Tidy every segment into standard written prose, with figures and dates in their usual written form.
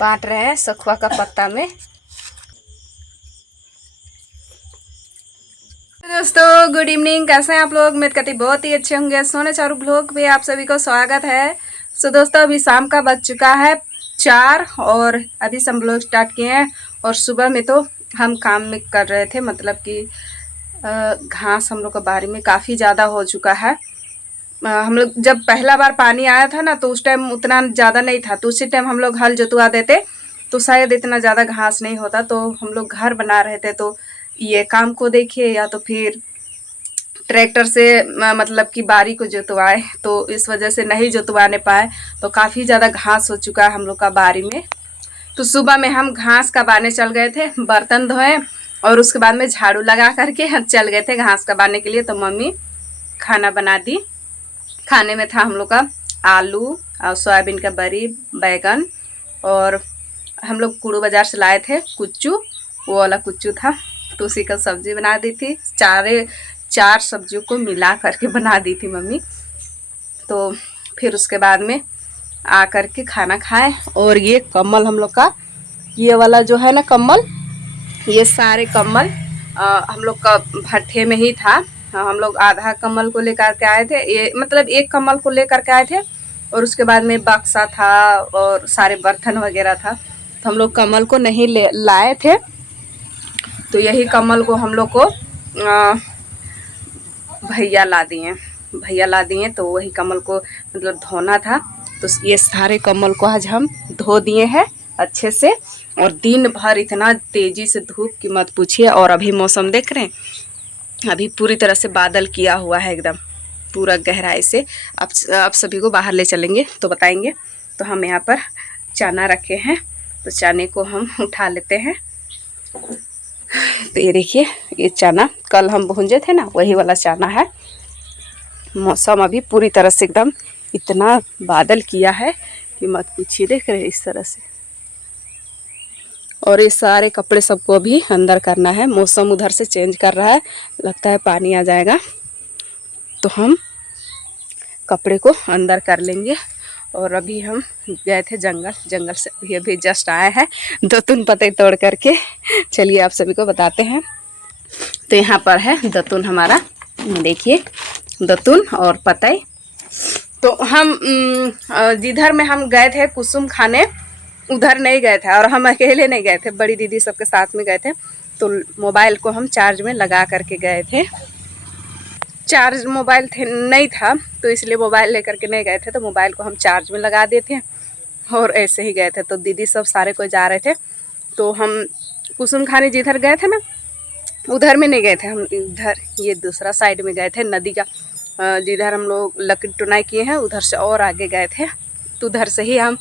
बांट रहे हैं सखुआ का पत्ता में। दोस्तों गुड इवनिंग, कैसे हैं आप लोग? मैं कहती बहुत ही अच्छे होंगे। सोने चारू ब्लॉग पे आप सभी को स्वागत है। सो दोस्तों अभी शाम का बज चुका है 4 और अभी से हम लोग स्टार्ट किए हैं। और सुबह में तो हम काम में कर रहे थे, मतलब कि घास हम लोग का बारी में काफ़ी ज़्यादा हो चुका है। हम लोग जब पहला बार पानी आया था ना तो उस टाइम उतना ज़्यादा नहीं था, तो उसी टाइम हम लोग हल जोतवा देते तो शायद इतना ज़्यादा घास नहीं होता। तो हम लोग घर बना रहे थे तो ये काम को देखिए, या तो फिर ट्रैक्टर से मतलब कि बारी को जोतवाए, तो इस वजह से नहीं जोतवाने पाए, तो काफ़ी ज़्यादा घास हो चुका है हम लोग का बारी में। तो सुबह में हम घास कबाने चल गए थे, बर्तन धोए और उसके बाद में झाड़ू लगा करके हम चल गए थे घास कबाने के लिए। तो मम्मी खाना बना दी। खाने में था हम लोग का आलू और सोयाबीन का बरी, बैगन, और हम लोग कुड़ू बाज़ार से लाए थे कुच्चू, वो वाला कुच्चू था, तो उसी का सब्ज़ी बना दी थी। चार सब्जियों को मिला करके बना दी थी मम्मी। तो फिर उसके बाद में आ करके खाना खाए। और ये कम्बल हम लोग का, ये वाला जो है ना कम्बल, ये सारे कम्बल हम लोग का भट्ठे में ही था। हम लोग आधा कम्बल को लेकर के आए थे, ये मतलब एक कम्बल को लेकर के आए थे, और उसके बाद में बक्सा था और सारे बर्तन वगैरह था। तो हम लोग कम्बल को नहीं लाए थे, तो यही कम्बल को हम लोग को भैया ला दिए। तो वही कम्बल को मतलब धोना था, तो ये सारे कम्बल को आज हम धो दिए हैं अच्छे से। और दिन भर इतना तेज़ी से धूप की मत पूछिए। और अभी मौसम देख रहे हैं, अभी पूरी तरह से बादल किया हुआ है एकदम पूरा गहराई से। आप सभी को बाहर ले चलेंगे तो बताएंगे। तो हम यहाँ पर चना रखे हैं, तो चने को हम उठा लेते हैं। तो ये देखिए, ये चना कल हम भूंजे थे ना, वही वाला चना है। मौसम अभी पूरी तरह से एकदम इतना बादल किया है कि मत पूछिए, देख रहे हैं इस तरह से। और ये सारे कपड़े सबको अभी अंदर करना है। मौसम उधर से चेंज कर रहा है, लगता है पानी आ जाएगा, तो हम कपड़े को अंदर कर लेंगे। और अभी हम गए थे जंगल से अभी जस्ट आए हैं 2 पत्ते तोड़ करके। चलिए आप सभी को बताते हैं। तो यहाँ पर है दतुन हमारा, देखिए दतुन और पतई। तो हम जिधर में हम गए थे कुसुम खाने, उधर नहीं गए थे, और हम अकेले नहीं गए थे, बड़ी दीदी सबके साथ में गए थे। तो मोबाइल को हम चार्ज में लगा करके गए थे। चार्ज मोबाइल नहीं था, तो इसलिए मोबाइल लेकर के नहीं गए थे, तो मोबाइल को हम चार्ज में लगा दिए थे और ऐसे ही गए थे। तो दीदी सब सारे कोई जा रहे थे, तो हम कुसुम खाने जिधर गए थे ना, उधर में नहीं गए थे, हम इधर ये दूसरा साइड में गए थे नदी का, जिधर हम लोग लकड़ी टुनाई किए हैं उधर से और आगे गए थे। तो उधर से ही हम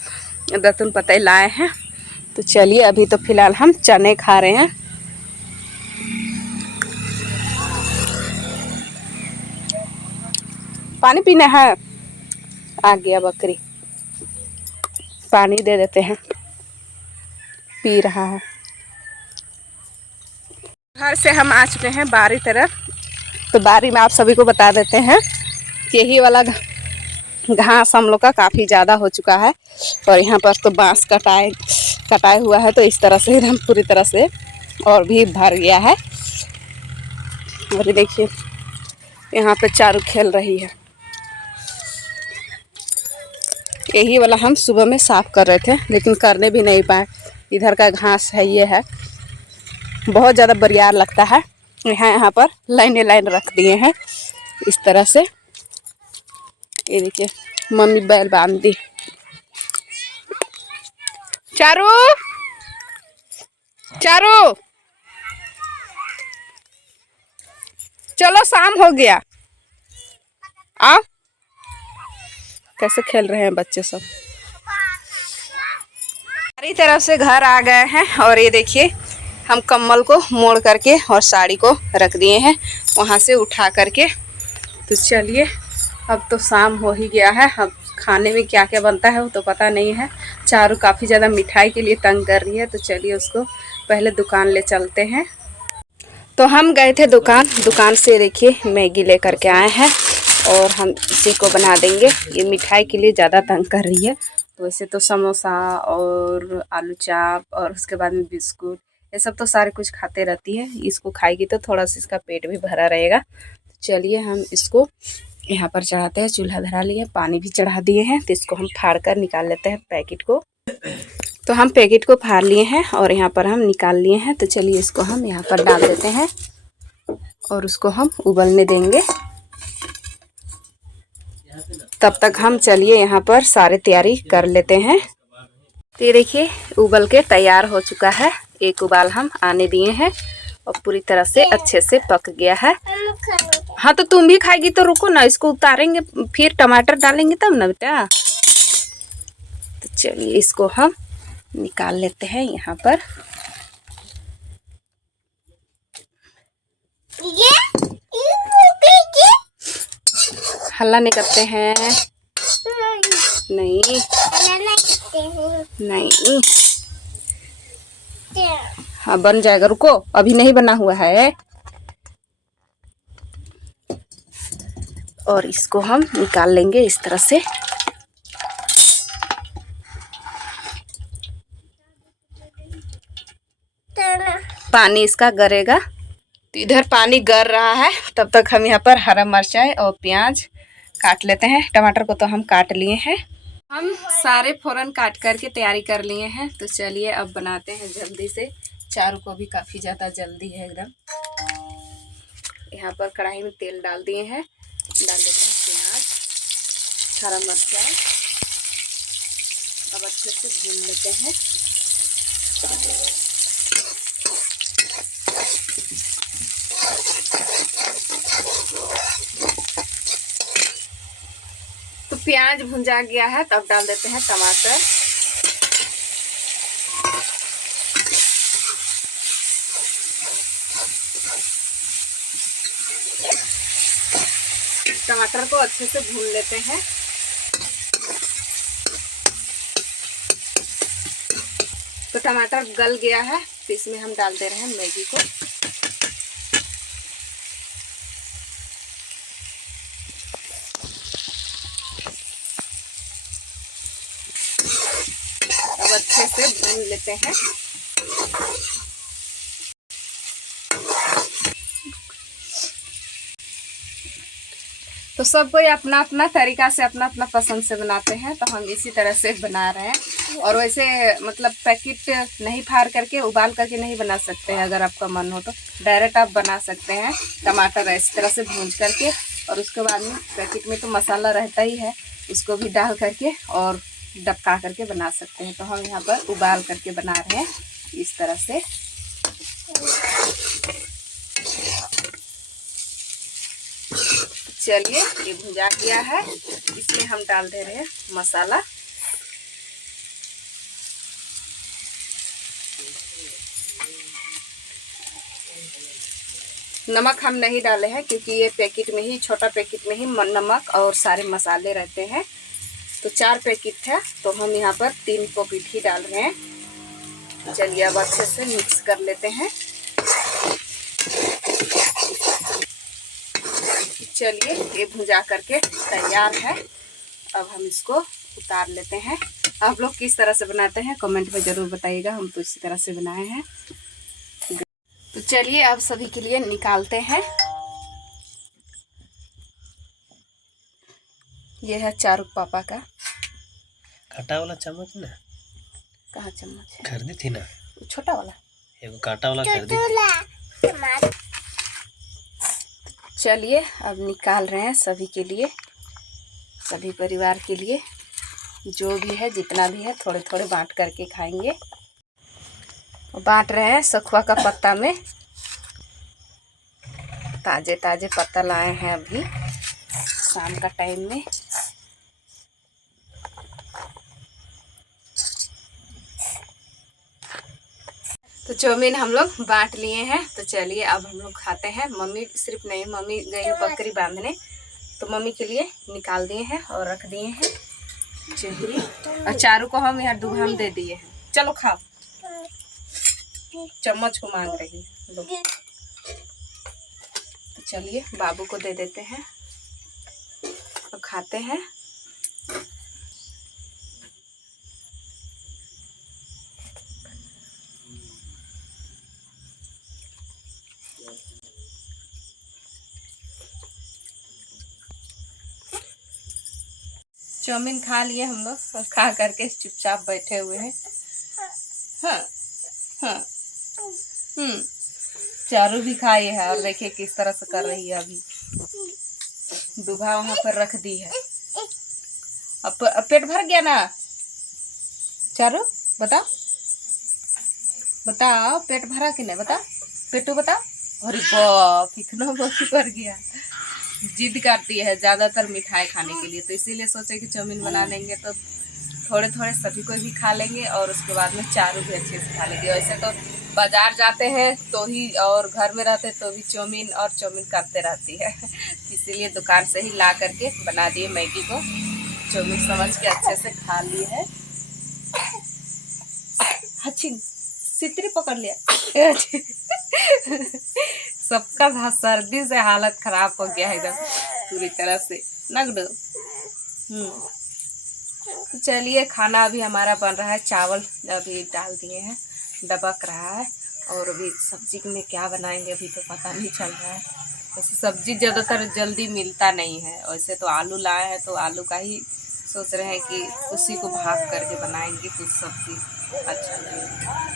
दतुन पतई लाए हैं। तो चलिए अभी तो फिलहाल हम चने खा रहे हैं। पानी पीना है, आ गया बकरी, पानी दे देते हैं, पी रहा है। घर से हम आ चुके हैं बारी तरफ। तो बारी में आप सभी को बता देते हैं कि यही वाला घास हम लोग का काफ़ी ज़्यादा हो चुका है। और यहाँ पर तो बांस कटाए हुआ है, तो इस तरह से एकदम पूरी तरह से और भी भर गया है। और देखिए यहाँ पे चारू खेल रही है। यही वाला हम सुबह में साफ़ कर रहे थे, लेकिन करने भी नहीं पाए। इधर का घास है, ये है, बहुत ज़्यादा बरियार लगता है। यहाँ पर लाइन रख दिए हैं इस तरह से। ये देखिए मम्मी बैल बांध दी। चारू चलो शाम हो गया, आओ। कैसे खेल रहे हैं बच्चे सब। सारी तरफ से घर आ गए हैं, और ये देखिए हम कम्बल को मोड़ करके और साड़ी को रख दिए हैं वहाँ से उठा करके। तो चलिए अब तो शाम हो ही गया है। अब खाने में क्या क्या बनता है वो तो पता नहीं है। चारू काफ़ी ज़्यादा मिठाई के लिए तंग कर रही है, तो चलिए उसको पहले दुकान ले चलते हैं। तो हम गए थे दुकान से देखिए मैगी लेकर के आए हैं, और हम इसी को बना देंगे। ये मिठाई के लिए ज़्यादा तंग कर रही है, तो वैसे तो समोसा और आलू चाप और उसके बाद में बिस्कुट, ये सब तो सारे कुछ खाते रहती है। इसको खाएगी तो थोड़ा सा इसका पेट भी भरा रहेगा। चलिए हम इसको यहाँ पर चढ़ाते हैं। चूल्हा धरा लिए, पानी भी चढ़ा दिए हैं, तो इसको हम फाड़ कर निकाल लेते हैं पैकेट को। तो हम पैकेट को फाड़ लिए हैं और यहाँ पर हम निकाल लिए हैं। तो चलिए इसको हम यहाँ पर डाल देते हैं और उसको हम उबलने देंगे। तब तक हम चलिए यहाँ पर सारे तैयारी कर लेते हैं। तो ये देखिए उबल के तैयार हो चुका है। एक उबाल हम आने दिए हैं और पूरी तरह से अच्छे से पक गया है। हाँ तो तुम भी खाएगी तो रुको ना, इसको उतारेंगे फिर टमाटर डालेंगे तब ना बेटा। तो चलिए इसको हम निकाल लेते हैं यहाँ पर। हल्ला नहीं करते हैं, नहीं नहीं, हाँ बन जाएगा, रुको अभी नहीं बना हुआ है। और इसको हम निकाल लेंगे इस तरह से। पानी इसका गरेगा। तो इधर पानी गर रहा है, तब तक हम यहाँ पर हरा मिर्चाई और प्याज काट लेते हैं। टमाटर को तो हम काट लिए हैं। हम सारे फ़ौरन काट करके तैयारी कर लिए हैं। तो चलिए अब बनाते हैं जल्दी से। चारों को भी काफ़ी ज़्यादा जल्दी है एकदम। यहाँ पर कढ़ाई में तेल डाल दिए हैं, डाल देते हैं प्याज, हरा मिर्चाई। अब अच्छे से भून लेते हैं। तो प्याज भुंजा गया है, तो अब डाल देते हैं टमाटर। टमाटर को अच्छे से भून लेते हैं। तो टमाटर गल गया है, तो इसमें हम डाल दे रहे हैं मैगी को। अब अच्छे से भून लेते हैं। तो सब कोई अपना अपना तरीका से अपना अपना पसंद से बनाते हैं, तो हम इसी तरह से बना रहे हैं। और वैसे मतलब पैकेट नहीं फाड़ करके उबाल करके नहीं बना सकते हैं। अगर आपका मन हो तो डायरेक्ट आप बना सकते हैं टमाटर इस तरह से भून करके। और उसके बाद में पैकेट में तो मसाला रहता ही है, उसको भी डाल करके और डबका करके बना सकते हैं। तो हम यहाँ पर उबाल करके बना रहे हैं इस तरह से। चलिए ये भुंजा गया है, इसमें हम डाल दे रहे हैं मसाला। नमक हम नहीं डाले हैं क्योंकि ये पैकेट में ही, छोटा पैकेट में ही नमक और सारे मसाले रहते हैं। तो 4 पैकेट था, तो हम यहाँ पर 3 पैकेट ही डाल रहे हैं। चलिए अब अच्छे से मिक्स कर लेते हैं। चलिए ये भुंजा करके तैयार है। अब हम इसको उतार लेते हैं। आप लोग किस तरह से बनाते हैं कमेंट में ज़रूर बताइएगा। हम तो इसी तरह से बनाए हैं। तो चलिए अब सभी के लिए निकालते हैं। ये है चारुक पापा का कांटा वाला चम्मच ना। कहाँ चम्मच है? खरीदी थी ना छोटा वाला, एगो कांटा वाला खरीदी थी। चलिए अब निकाल रहे हैं सभी के लिए, सभी परिवार के लिए। जो भी है जितना भी है थोड़े थोड़े बांट करके खाएंगे। बांट रहे हैं सखुआ का पत्ता में। ताजे ताजे पत्ता लाए हैं अभी शाम का टाइम में। तो चाउमीन हम लोग बांट लिए हैं। तो चलिए अब हम लोग खाते हैं। मम्मी सिर्फ नहीं, मम्मी गई बकरी बांधने, तो मम्मी के लिए निकाल दिए हैं और रख दिए हैं। चलिए और चारू को हम यहाँ दुबहन दे दिए हैं। चलो खाओ, चम्मच को मांग रही है। तो चलिए बाबू को दे देते हैं और खाते हैं। चाउमीन खा लिए हम लोग और खा करके चुपचाप बैठे हुए हैं। हाँ हाँ चारू भी खाई है और देखिए किस तरह से कर रही है। अभी डूबा वहां पर रख दी है। अब पेट भर गया ना चारू? बताओ बताओ पेट भरा कि नहीं? बता पेटू बता। अरे बाप इतना बहुत भर गया। जिद करती है ज्यादातर मिठाई खाने के लिए, तो इसीलिए सोचे कि चाउमीन बना लेंगे तो थोड़े थोड़े सभी को भी खा लेंगे और उसके बाद में चारू भी अच्छे से खा लेंगे। वैसे तो बाजार जाते हैं तो ही और घर में रहते तो भी चाउमीन और चाउमीन करते रहती है। इसीलिए दुकान से ही ला करके बना दिए मैगी को, चाउमीन समझ के अच्छे से खा लिए है। हचिन सितरी पकड़ लिया। सबका सर्दी से हालत खराब हो गया है एकदम पूरी तरह से नगडो। तो चलिए खाना अभी हमारा बन रहा है। चावल अभी डाल दिए हैं, दबक रहा है। और अभी सब्जी में क्या बनाएंगे अभी तो पता नहीं चल रहा है। वैसे सब्जी ज़्यादातर जल्दी मिलता नहीं है। वैसे तो आलू लाए हैं तो आलू का ही सोच रहे हैं कि उसी को भाप करके बनाएंगे कुछ सब्जी अच्छा लगेगा।